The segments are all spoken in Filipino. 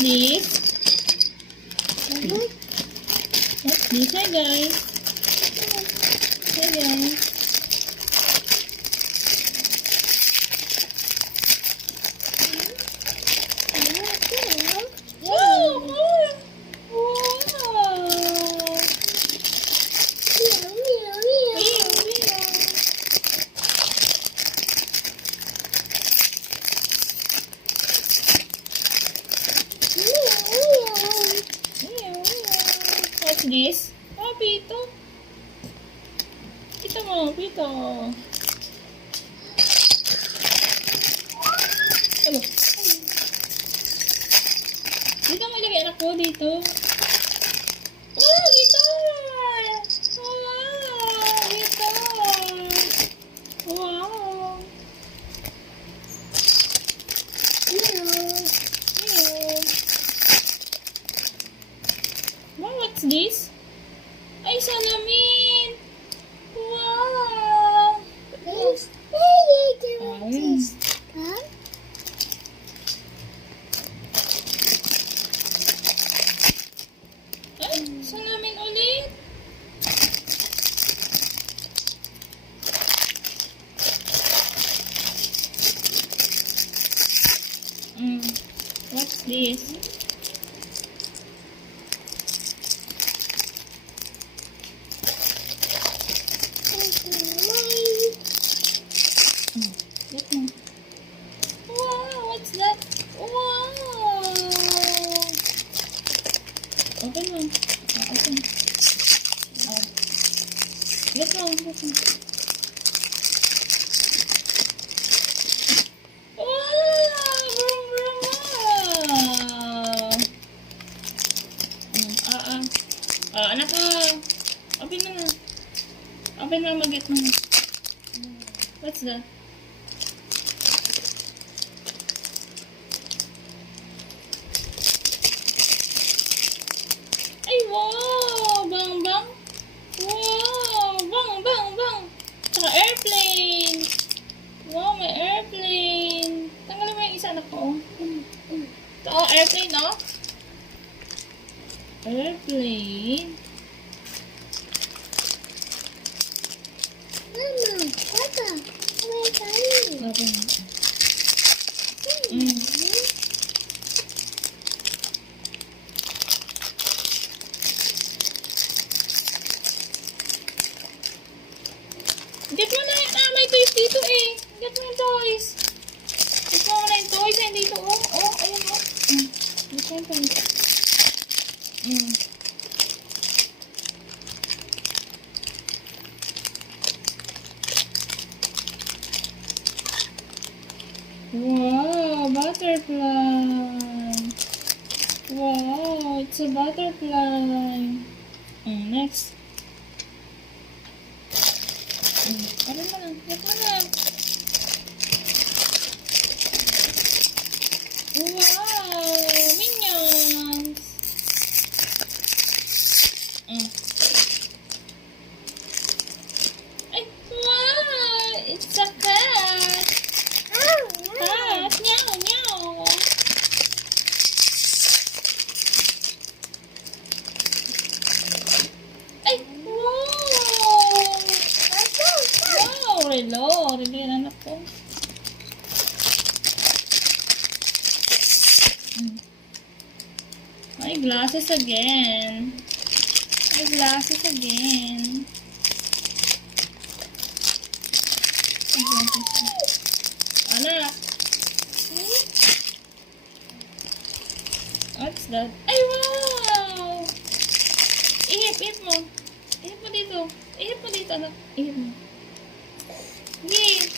this? What's this? Hi guys. Hi guys. Wow! Wow! What's this? Oh, pito. Kita mo, pito. Ano? Dito mo ilagay anak ko dito. Oh, guitar! Wow! Guitar! Wow! Wow, what's this? Ay, salamin! Wow! Ay, salamin ulit! What's this? Look mo. Wow, what's that? Wow! Open mo. Open. Oh. Look mo, look mo. Wow! Brum, brum, wow! Anak ko. Open mo na. Open mo, mag-get mo. What's that? Ay, wow! Bang, bang! Wow! Bang, bang, bang! Tsaka airplane! Wow, may airplane! Tanggalin mo yung isa anak ko. Ito, oh, airplane, no? Airplane. Open mo. Get mo na yun. May toys dito eh. Get mo yung toys. Get mo na yung toys. Ayun dito oh. Oh, ayun oh. Get mo yung toys. Wow, butterfly. Wow, it's a butterfly. Next. Ano mo na? Get mo na. Wow! Minions! Ay! Wow! It's a cat! Cat! Meow! Meow! Ay! Wow! Wow! Relo! Relo yan anak ko. My glasses again. My glasses again. Anak. What's that? Ay, wow! Ihip mo. Ihip mo dito. Ihip mo dito, anak. Ihip mo. Ihip.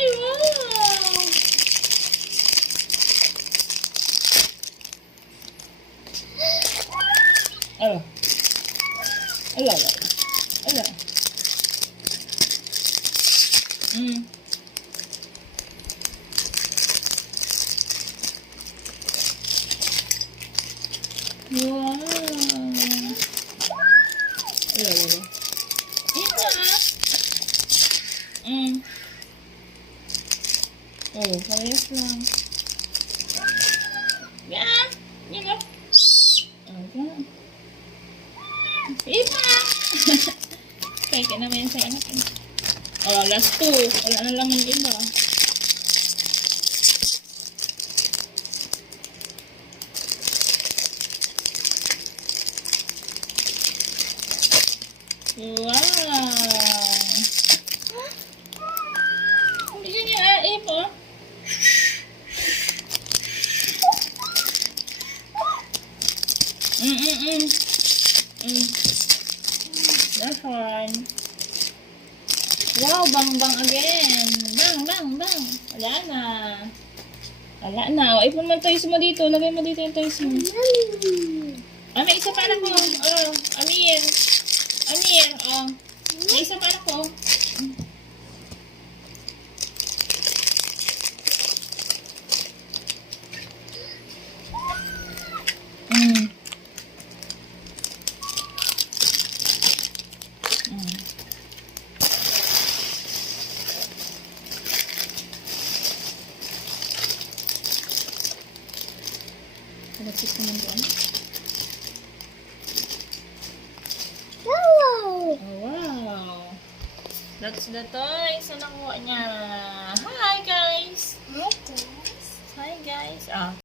Ay, wow! Ala. Ala, ala. Ala. Wow. Ala, ala. Ito. Parehas lang. Yeah! You go. Okay. Iba! Kaya ka naman yan sa anak eh. Oh, last two. Wala na lang yung iba. Wow! Hindi yun yung iba. That's one. Wow, bang again. Bang. Wala na. Wala na. O, ipon mo yung toys mo dito. Lagay mo dito yung toys mo. Ah, may isa pa anak ko. Oh, Amir. Oh. May isa pa anak ko. Kalapit naman doon. Oh, wow. That's the toys na nakuha niya. Hi, guys. Hi, guys. Ah.